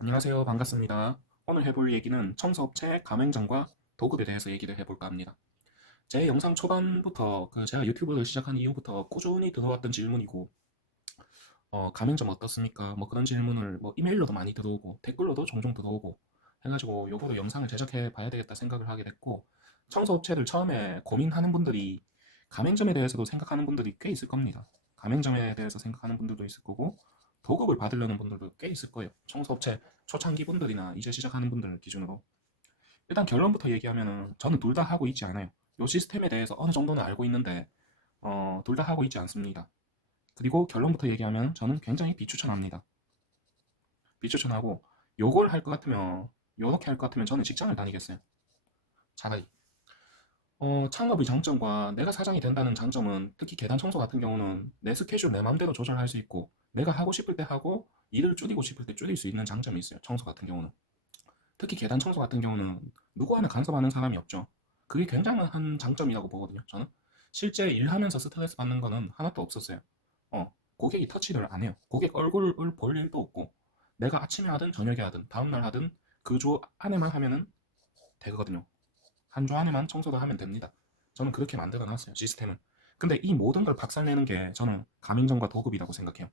안녕하세요. 반갑습니다. 오늘 해볼 얘기는 청소업체 가맹점과 도급에 대해서 얘기를 해볼까 합니다. 제 영상 초반부터 제가 유튜브를 시작한 이후부터 꾸준히 들어왔던 질문이고, 가맹점 어떻습니까? 뭐 그런 질문을 뭐 이메일로도 많이 들어오고 댓글로도 종종 들어오고 해가지고 요거로 영상을 제작해 봐야 되겠다 생각을 하게 됐고, 청소업체를 처음에 고민하는 분들이 가맹점에 대해서도 생각하는 분들이 꽤 있을 겁니다. 가맹점에 대해서 생각하는 분들도 있을 거고 도급을 받으려는 분들도 꽤 있을 거예요. 청소업체 초창기 분들이나 이제 시작하는 분들 기준으로. 일단 결론부터 얘기하면은 저는 둘 다 하고 있지 않아요. 요 시스템에 대해서 어느 정도는 알고 있는데 둘 다 하고 있지 않습니다. 그리고 결론부터 얘기하면 저는 굉장히 비추천합니다. 비추천하고 요걸 할 것 같으면 요렇게 할 것 같으면 저는 직장을 다니겠어요. 차라리. 창업의 장점과 내가 사장이 된다는 장점은 특히 계단 청소 같은 경우는 내 스케줄 내 마음대로 조절할 수 있고 내가 하고 싶을 때 하고 일을 줄이고 싶을 때 줄일 수 있는 장점이 있어요. 청소 같은 경우는. 특히 계단 청소 같은 경우는 누구 하나 간섭하는 사람이 없죠. 그게 굉장한 장점이라고 보거든요. 저는 실제 일하면서 스트레스 받는 거는 하나도 없었어요. 고객이 터치를 안 해요. 고객 얼굴을 볼 일도 없고 내가 아침에 하든 저녁에 하든 다음날 하든 그 조 안에만 하면은 되거든요. 한 조 안에만 청소를 하면 됩니다. 저는 그렇게 만들어 놨어요. 시스템은. 근데 이 모든 걸 박살내는 게 저는 가맹점과 도급이라고 생각해요.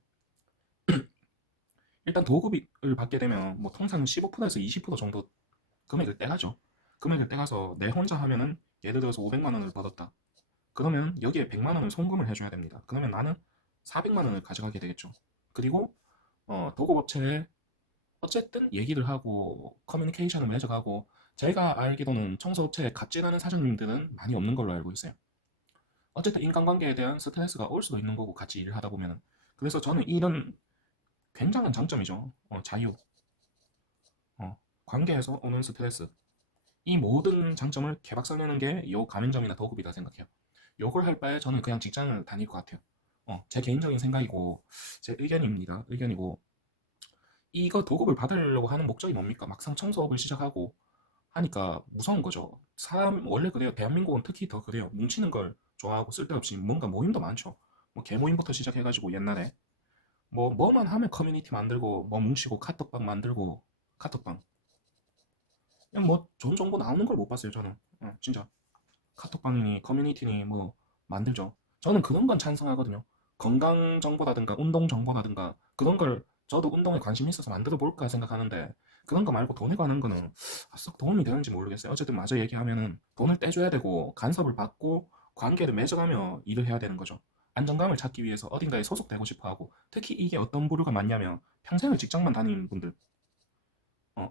일단 도급을 받게 되면 뭐 통상 15%에서 20% 정도 금액을 떼가죠. 금액을 떼가서 내 혼자 하면은 예를 들어서 500만 원을 벌었다. 그러면 여기에 100만 원을 송금을 해줘야 됩니다. 그러면 나는 400만 원을 가져가게 되겠죠. 그리고 도급업체에 어쨌든 얘기를 하고 커뮤니케이션을 맺어가고 제가 알기로는 청소업체에 갑질하는 사장님들은 많이 없는 걸로 알고 있어요. 어쨌든 인간관계에 대한 스트레스가 올 수도 있는 거고 같이 일을 하다 보면은. 그래서 저는 이런 굉장한 장점이죠. 자유, 어, 관계에서 오는 스트레스. 이 모든 장점을 개박살내는 게 요 가맹점이나 도급이다 생각해요. 요걸 할 바에 저는 그냥 직장을 다닐 것 같아요. 제 개인적인 생각이고 제 의견입니다. 의견이고 이거 도급을 받으려고 하는 목적이 뭡니까? 막상 청소업을 시작하고 하니까 무서운 거죠. 사람 원래 그래요. 대한민국은 특히 더 그래요. 뭉치는 걸 좋아하고 쓸데없이 뭔가 모임도 많죠. 뭐 개모임부터 시작해가지고 옛날에 뭐만 하면 커뮤니티 만들고 뭐 뭉치고 카톡방 만들고 카톡방 그냥 뭐 좋은 정보 나오는 걸 못 봤어요 저는. 진짜 카톡방이니 커뮤니티니 뭐 만들죠. 저는 그런 건 찬성하거든요. 건강 정보라든가 운동 정보라든가 그런 걸 저도 운동에 관심 있어서 만들어 볼까 생각하는데 그런 거 말고 돈에 관한 거는 썩 도움이 되는지 모르겠어요. 어쨌든 마저 얘기하면은 돈을 떼줘야 되고 간섭을 받고 관계를 맺어가며 일을 해야 되는 거죠. 안정감을 찾기 위해서 어딘가에 소속되고 싶어 하고 특히 이게 어떤 부류가 많냐면 평생을 직장만 다니는 분들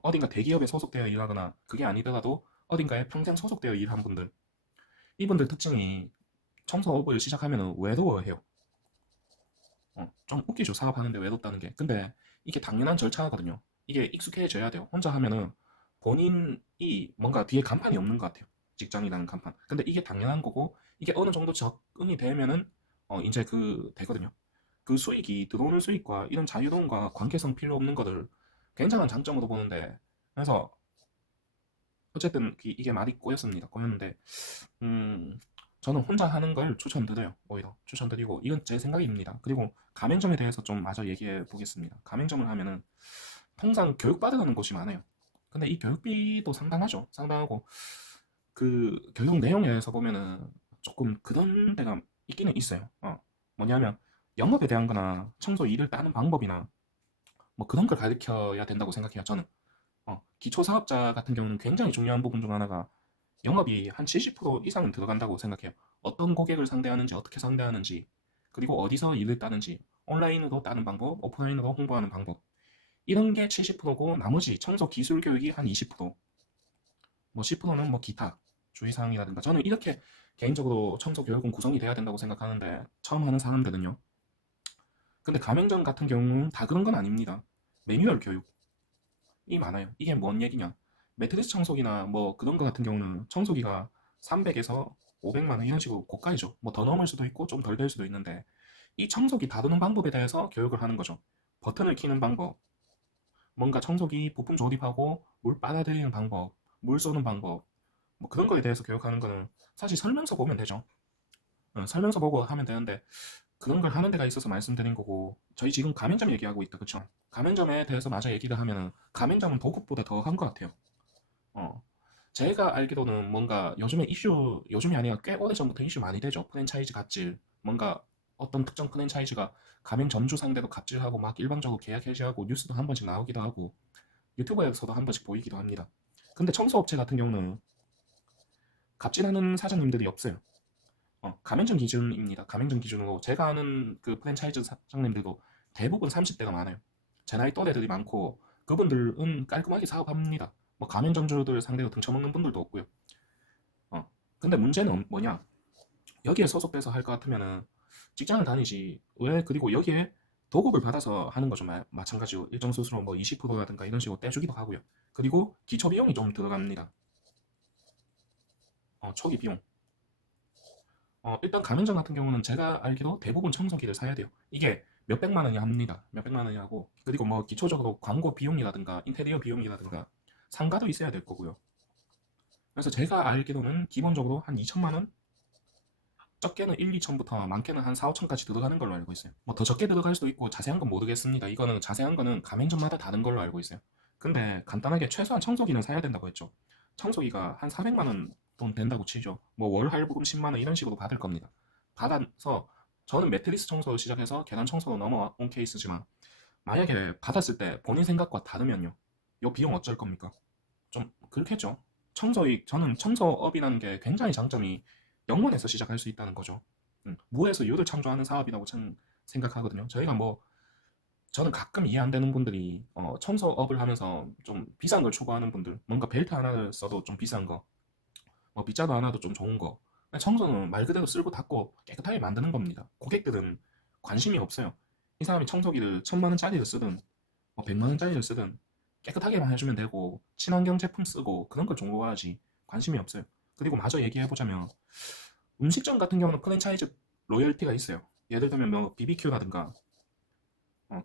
어딘가 대기업에 소속되어 일하거나 그게 아니더라도 어딘가에 평생 소속되어 일한 분들 이분들 특징이 청소업을 시작하면 외로워해요. 좀 웃기죠. 사업하는데 외롭다는 게. 근데 이게 당연한 절차거든요. 이게 익숙해져야 돼요. 혼자 하면은 본인이 뭔가 뒤에 간판이 없는 것 같아요. 직장이라는 간판. 근데 이게 당연한 거고 이게 어느 정도 적응이 되면은 이제 되거든요. 그 수익이 들어오는 수익과 이런 자유로움과 관계성 필요 없는 거를 굉장한 장점으로 보는데 그래서 어쨌든 이게 말이 꼬였습니다. 꼬였는데 음, 저는 혼자 하는 걸 추천드려요. 오히려 추천드리고 이건 제 생각입니다. 그리고 가맹점에 대해서 좀 마저 얘기해 보겠습니다. 가맹점을 하면은 통상 교육받으라는 곳이 많아요. 근데 이 교육비도 상당하죠. 상당하고 교육 내용에서 보면은 조금 그런 데가 있기는 있어요. 뭐냐면 영업에 대한 거나 청소 일을 따는 방법이나 뭐 그런 걸 가르쳐야 된다고 생각해요. 저는 기초 사업자 같은 경우는 굉장히 중요한 부분 중 하나가 영업이 한 70% 이상은 들어간다고 생각해요. 어떤 고객을 상대하는지, 어떻게 상대하는지, 그리고 어디서 일을 따는지, 온라인으로 따는 방법, 오프라인으로 홍보하는 방법. 이런 게 70%고 나머지 청소 기술 교육이 한 20%, 뭐 10%는 뭐 기타, 주의사항이라든가. 저는 이렇게 개인적으로 청소 교육은 구성이 돼야 된다고 생각하는데 처음 하는 사람들은요. 근데 가맹점 같은 경우는 다 그런 건 아닙니다. 매뉴얼 교육이 많아요. 이게 뭔 얘기냐? 매트리스 청소기나 뭐 그런 거 같은 경우는 청소기가 300에서 500만 원 이런 식으로 고가이죠. 뭐 더 넘을 수도 있고 좀 덜 될 수도 있는데 이 청소기 다루는 방법에 대해서 교육을 하는 거죠. 버튼을 키는 방법, 뭔가 청소기 부품 조립하고 물 빨아들이는 방법, 물 쏘는 방법, 뭐 그런 거에 대해서 교육하는 거는 사실 설명서 보면 되죠. 설명서 보고 하면 되는데 그런 걸 하는 데가 있어서 말씀드린 거고, 저희 지금 가맹점 얘기하고 있다, 그쵸? 가맹점에 대해서 마저 얘기를 하면은 가맹점은 도급보다 더 한 것 같아요. 어, 제가 알기로는 뭔가 요즘에 이슈, 요즘이 아니라 꽤 오래전부터 이슈 많이 되죠. 프랜차이즈 갑질. 뭔가 어떤 특정 프랜차이즈가 가맹 점주 상대로 갑질하고 막 일방적으로 계약 해지하고 뉴스도 한 번씩 나오기도 하고 유튜브에서도 한 번씩 보이기도 합니다. 근데 청소업체 같은 경우는 갑질하는 사장님들이 없어요. 가맹점 기준입니다. 가맹점 기준으로 제가 아는 그 프랜차이즈 사장님들도 대부분 30대가 많아요. 제 나이 또래들이 많고 그분들은 깔끔하게 사업합니다. 뭐 가맹점주들 상대로 등쳐먹는 분들도 없고요. 근데 문제는 뭐냐? 여기에 소속돼서 할 것 같으면은 직장을 다니지. 왜? 그리고 여기에 도급을 받아서 하는 거죠. 마찬가지로 일정 수수료 뭐 20%라든가 이런 식으로 떼주기도 하고요. 그리고 기초 비용이 좀 들어갑니다. 초기 비용. 일단 가맹점 같은 경우는 제가 알기로 대부분 청소기를 사야 돼요. 이게 몇백만 원이 합니다. 몇백만 원이 하고 그리고 뭐 기초적으로 광고 비용이라든가 인테리어 비용이라든가 상가도 있어야 될 거고요. 그래서 제가 알기로는 기본적으로 한 2천만 원? 적게는 1, 2천부터 많게는 한 4, 5천까지 들어가는 걸로 알고 있어요. 뭐 더 적게 들어갈 수도 있고 자세한 건 모르겠습니다. 이거는 자세한 거는 가맹점마다 다른 걸로 알고 있어요. 근데 간단하게 최소한 청소기는 사야 된다고 했죠. 청소기가 한 400만 원 돈 된다고 치죠. 뭐 월 할부금 10만 원 이런 식으로 받을 겁니다. 받아서 저는 매트리스 청소 시작해서 계단 청소로 넘어온 케이스지만 만약에 받았을 때 본인 생각과 다르면요. 이 비용 어쩔 겁니까? 좀 그렇겠죠. 저는 청소업이라는 게 굉장히 장점이 영원에서 시작할 수 있다는 거죠. 무에서 유를 창조하는 사업이라고 생각하거든요. 저는 가끔 이해 안 되는 분들이 청소업을 하면서 좀 비싼 걸 추구하는 분들, 뭔가 벨트 하나를 써도 좀 비싼 거, 뭐 빗자루 하나도 좀 좋은 거. 청소는 말 그대로 쓸고 닦고 깨끗하게 만드는 겁니다. 고객들은 관심이 없어요. 이 사람이 청소기를 1,000만 원짜리를 쓰든 뭐 100만 원짜리를 쓰든 깨끗하게만 해주면 되고 친환경 제품 쓰고 그런 걸 좋아하지 관심이 없어요. 그리고 마저 얘기해보자면 음식점 같은 경우는 프랜차이즈 로열티가 있어요. 예를 들면 뭐 BBQ라든가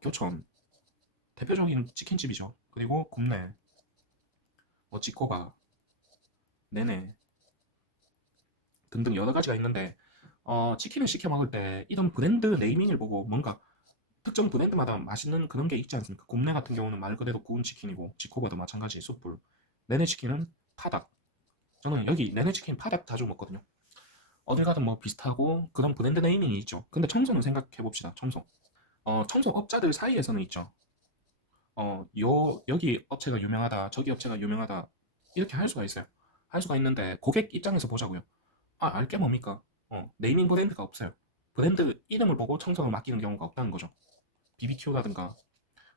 교촌 대표적인 치킨집이죠. 그리고 굽네, 뭐 지코바, 네네 등등 여러 가지가 있는데 치킨을 시켜 먹을 때 이런 브랜드 네이밍을 보고 뭔가 특정 브랜드마다 맛있는 그런 게 있지 않습니까? 굽네 같은 경우는 말 그대로 구운 치킨이고 지코바도 마찬가지 숯불, 네네치킨은 파닭. 저는 여기 네네치킨 파닭 자주 먹거든요. 어딜 가든 뭐 비슷하고 그런 브랜드 네이밍이 있죠. 근데 청소는 생각해 봅시다. 청소. 청소업자들 사이에서는 있죠. 여기 업체가 유명하다, 저기 업체가 유명하다 이렇게 할 수가 있어요. 할 수가 있는데 고객 입장에서 보자고요. 알게 뭡니까? 네이밍 브랜드가 없어요. 브랜드 이름을 보고 청소를 맡기는 경우가 없다는 거죠. BBQ라든가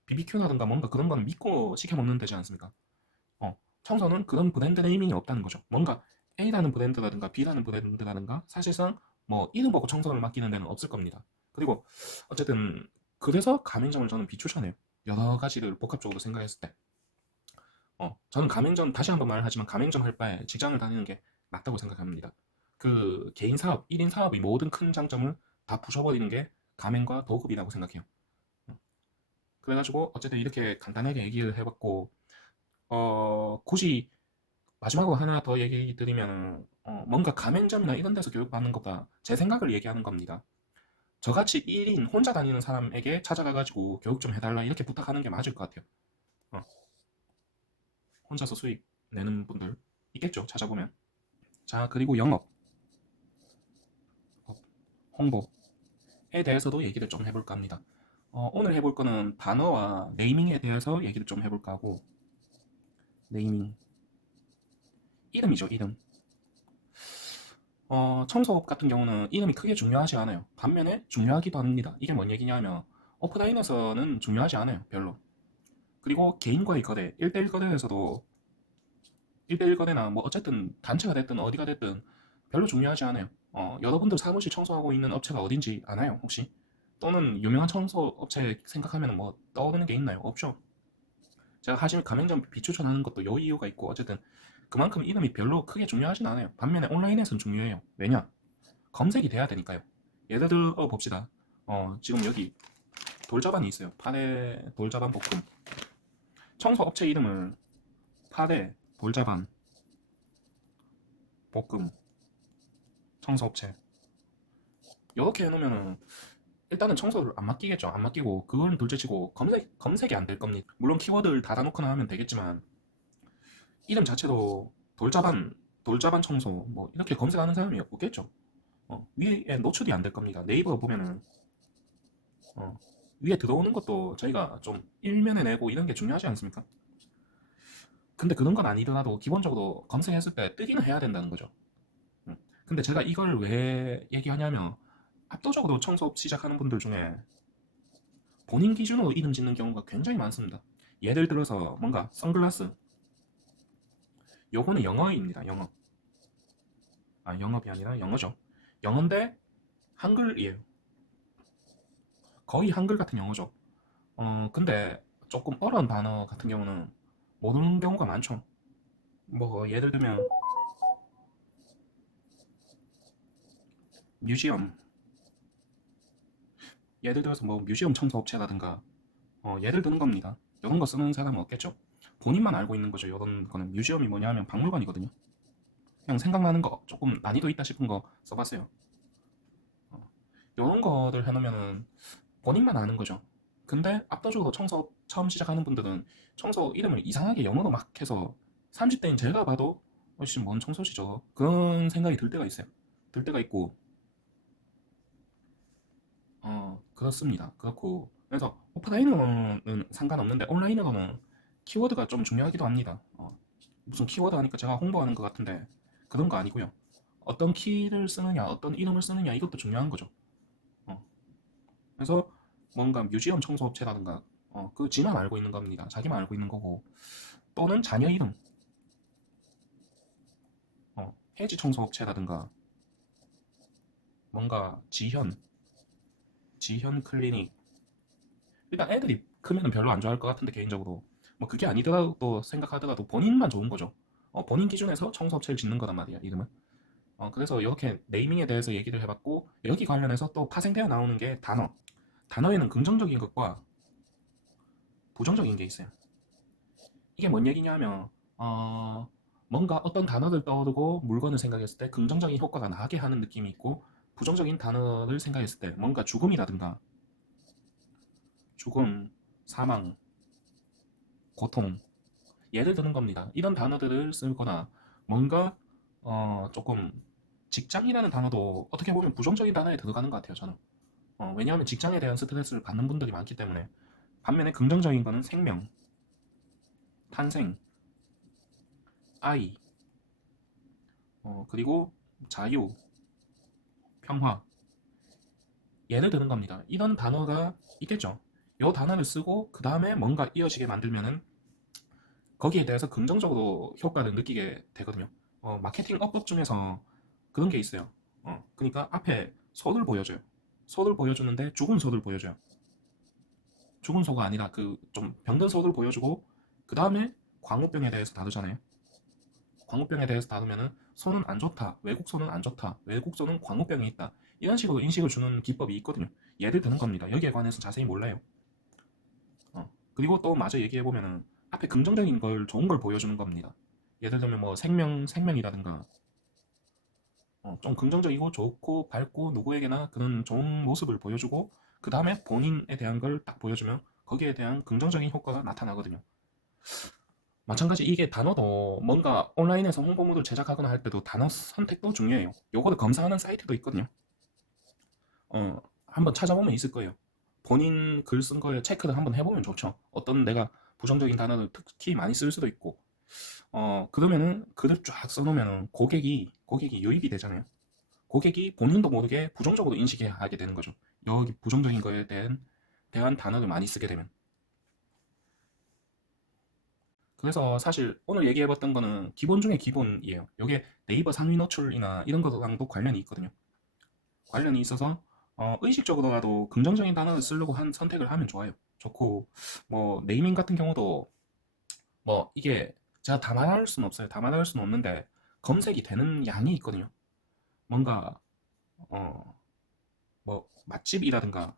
BBQ라든가 뭔가 그런 거는 믿고 시켜 먹는 데지 않습니까? 청소는 그런 브랜드 네이밍이 없다는 거죠. 뭔가 A라는 브랜드라든가 B라는 브랜드라든가 사실상 뭐 이름 보고 청소를 맡기는 데는 없을 겁니다. 그리고 어쨌든 그래서 가맹점을 저는 비추천해요. 여러 가지를 복합적으로 생각했을 때. 저는 가맹점 다시 한번 말하지만 가맹점 할 바에 직장을 다니는 게 낫다고 생각합니다. 그 개인 사업, 1인 사업의 모든 큰 장점을 다 부숴버리는 게 가맹과 도급이라고 생각해요. 그래가지고 어쨌든 이렇게 간단하게 얘기를 해봤고 굳이 마지막으로 하나 더 얘기 드리면 뭔가 가맹점이나 이런 데서 교육받는 것보다 제 생각을 얘기하는 겁니다. 저같이 1인 혼자 다니는 사람에게 찾아가가지고 교육 좀 해달라 이렇게 부탁하는 게 맞을 것 같아요. 어, 혼자서 수익 내는 분들 있겠죠, 찾아보면. 자, 그리고 영업, 홍보에 대해서도 얘기를 좀 해볼까 합니다. 오늘 해볼 거는 단어와 네이밍에 대해서 얘기를 좀 해볼까 하고, 네이밍, 이름이죠, 이름. 청소업 같은 경우는 이름이 크게 중요하지 않아요. 반면에 중요하기도 합니다. 이게 뭔 얘기냐면 오프라인에서는 중요하지 않아요. 별로. 그리고 개인과의 거래, 1대1 거래에서도 1대1 거래나 뭐 어쨌든 단체가 됐든 어디가 됐든 별로 중요하지 않아요. 여러분들 사무실 청소하고 있는 업체가 어딘지 아나요? 혹시? 또는 유명한 청소 업체 생각하면 뭐 떠오르는 게 있나요? 없죠. 제가 사실 가맹점 비추천하는 것도 요 이유가 있고 어쨌든 그만큼 이름이 별로 크게 중요하진 않아요. 반면에 온라인에서는 중요해요. 왜냐? 검색이 돼야 되니까요. 예를 들어 봅시다. 지금 여기 돌자반이 있어요. 파래 돌자반 볶음. 청소 업체 이름을 파래 돌자반 볶음 청소 업체 이렇게 해놓으면은 일단은 청소를 안 맡기겠죠. 안 맡기고 그건 둘째치고 검색이 안 될 겁니다. 물론 키워드를 닫아놓거나 하면 되겠지만 이름 자체도 돌자반 청소 뭐 이렇게 검색하는 사람이 없겠죠. 위에 노출이 안 될 겁니다. 네이버 보면은 어, 위에 들어오는 것도 저희가 좀 일면에 내고 이런 게 중요하지 않습니까? 근데 그런 건 아니더라도 기본적으로 검색했을 때 뜨기는 해야 된다는 거죠. 음. 근데 제가 이걸 왜 얘기하냐면 압도적으로 청소업 시작하는 분들 중에 본인 기준으로 이름 짓는 경우가 굉장히 많습니다. 예를 들어서 뭔가 선글라스 요거는 영어입니다. 영어. 아 영업이 아니라 영어죠. 영어인데 한글이에요. 거의 한글 같은 영어죠. 근데 조금 어려운 단어 같은 경우는 모르는 경우가 많죠. 뭐 예를 들면 뮤지엄, 예를 들어서 뭐 뮤지엄 청소업체라든가 예를 드는 겁니다. 이런 거 쓰는 사람은 없겠죠? 본인만 알고 있는 거죠. 이런 거는 뮤지엄이 뭐냐 하면 박물관이거든요. 그냥 생각나는 거 조금 난이도 있다 싶은 거 써봤어요. 이런 거를 해놓으면은 본인만 아는 거죠. 근데 압도적으로 청소 처음 시작하는 분들은 청소 이름을 이상하게 영어로 막 해서 30대인 제가 봐도 혹시 뭔 청소시죠? 그런 생각이 들 때가 있어요. 들 때가 있고 그렇습니다. 그렇고 그래서 오프라인으로는 상관없는데 온라인으로는 키워드가 좀 중요하기도 합니다. 무슨 키워드 하니까 제가 홍보하는 것 같은데 그런 거 아니고요. 어떤 키를 쓰느냐, 어떤 이름을 쓰느냐 이것도 중요한 거죠. 어, 그래서 뭔가 뮤지엄 청소업체라든가 그 지만 알고 있는 겁니다. 자기만 알고 있는 거고 또는 자녀 이름, 해지 청소업체라든가 뭔가 지현 클리닉. 일단 애들이 크면은 별로 안 좋아할 것 같은데 개인적으로 뭐 그게 아니더라도 생각하더라도 본인만 좋은 거죠. 본인 기준에서 청소업체를 짓는 거란 말이야 이름은. 그래서 이렇게 네이밍에 대해서 얘기를 해봤고 여기 관련해서 또 파생되어 나오는 게 단어. 단어에는 긍정적인 것과 부정적인 게 있어요. 이게 뭔 얘기냐면 뭔가 어떤 단어를 떠오르고 물건을 생각했을 때 긍정적인 효과가 나게 하는 느낌이 있고 부정적인 단어를 생각했을 때 뭔가 죽음이라든가 죽음, 사망, 고통 예를 드는 겁니다. 이런 단어들을 쓰거나 뭔가 조금 직장이라는 단어도 어떻게 보면 부정적인 단어에 들어가는 것 같아요. 저는 왜냐하면 직장에 대한 스트레스를 받는 분들이 많기 때문에 반면에 긍정적인 거는 생명, 탄생, 아이, 그리고 자유, 평화 예를 드는 겁니다. 이런 단어가 있겠죠. 이 단어를 쓰고 그 다음에 뭔가 이어지게 만들면은 거기에 대해서 긍정적으로 효과를 느끼게 되거든요. 마케팅 어법 중에서 그런 게 있어요. 그러니까 앞에 소를 보여줘요. 소를 보여주는데 죽은 소를 보여줘요. 죽은 소가 아니라 그 좀 병든 소를 보여주고 그 다음에 광우병에 대해서 다루잖아요. 광우병에 대해서 다루면은 소는 안 좋다, 외국 소는 안 좋다, 외국 소는 광우병이 있다 이런 식으로 인식을 주는 기법이 있거든요. 예를 드는 겁니다. 여기에 관해서 자세히 몰라요. 그리고 또 마저 얘기해 보면은 앞에 긍정적인 걸 좋은 걸 보여주는 겁니다. 예를 들면 뭐 생명이라든가 좀 긍정적이고 좋고 밝고 누구에게나 그런 좋은 모습을 보여주고 그 다음에 본인에 대한 걸 딱 보여주면 거기에 대한 긍정적인 효과가 나타나거든요. 마찬가지 이게 단어도 뭔가 온라인에서 홍보물을 제작하거나 할 때도 단어 선택도 중요해요. 요거를 검사하는 사이트도 있거든요. 한번 찾아보면 있을 거예요. 본인 글 쓴 거에 체크를 한번 해보면 좋죠. 어떤 내가 부정적인 단어를 특히 많이 쓸 수도 있고, 그러면은 글을 쫙 써놓으면은 고객이 유입이 되잖아요. 고객이 본인도 모르게 부정적으로 인식하게 되는 거죠. 여기 부정적인 거에 대한 단어를 많이 쓰게 되면. 그래서 사실 오늘 얘기해봤던 거는 기본 중에 기본이에요. 이게 네이버 상위 노출이나 이런 거랑도 관련이 있거든요. 관련이 있어서 의식적으로라도 긍정적인 단어를 쓰려고 한 선택을 하면 좋아요. 좋고 뭐 네이밍 같은 경우도 뭐 이게 제가 다 말할 수는 없어요. 다 말할 수는 없는데 검색이 되는 양이 있거든요. 뭔가 어 뭐 맛집이라든가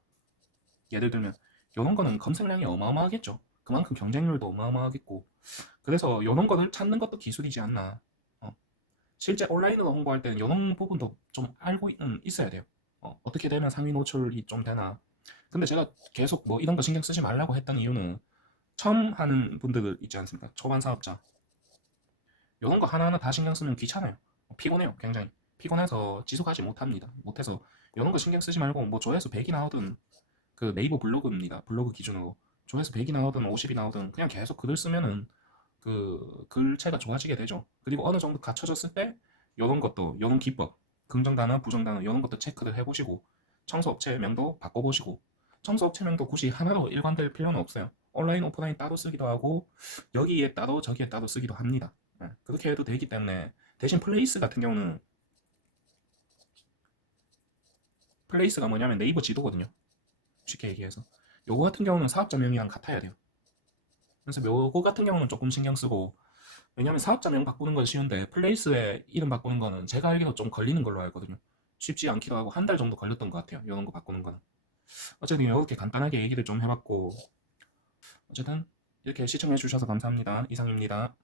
예를 들면 이런 거는 검색량이 어마어마하겠죠. 그만큼 경쟁률도 어마어마하겠고 그래서 이런 거를 찾는 것도 기술이지 않나. 실제 온라인으로 홍보할 때는 이런 부분도 좀 알고 있어야 돼요. 어떻게 되면 상위 노출이 좀 되나. 근데 제가 계속 뭐 이런 거 신경 쓰지 말라고 했던 이유는 처음 하는 분들 있지 않습니까? 초반 사업자. 이런 거 하나하나 다 신경 쓰면 귀찮아요. 피곤해요, 굉장히. 피곤해서 지속하지 못합니다. 못해서 이런 거 신경 쓰지 말고 뭐 조회수 100이 나오든 그 네이버 블로그입니다. 블로그 기준으로 조회수 100이 나오든 50이 나오든 그냥 계속 글을 쓰면은 그 글체가 좋아지게 되죠. 그리고 어느 정도 갖춰졌을 때 이런 것도 이런 기법, 긍정 단어, 부정 단어 이런 것도 체크를 해보시고 청소업체명도 바꿔보시고 청소업체명도 굳이 하나로 일관될 필요는 없어요. 온라인, 오프라인 따로 쓰기도 하고 여기에 따로 저기에 따로 쓰기도 합니다. 그렇게 해도 되기 때문에 대신 플레이스 같은 경우는 플레이스가 뭐냐면 네이버 지도거든요. 쉽게 얘기해서 요거 같은 경우는 사업자명이랑 같아야 돼요. 그래서 요거 같은 경우는 조금 신경 쓰고 왜냐면 사업자명 바꾸는 건 쉬운데 플레이스의 이름 바꾸는 거는 제가 알기로 좀 걸리는 걸로 알거든요. 쉽지 않기도 하고 한 달 정도 걸렸던 것 같아요. 이런 거 바꾸는 거는. 어쨌든 이렇게 간단하게 얘기를 좀 해봤고 어쨌든 이렇게 시청해 주셔서 감사합니다. 이상입니다.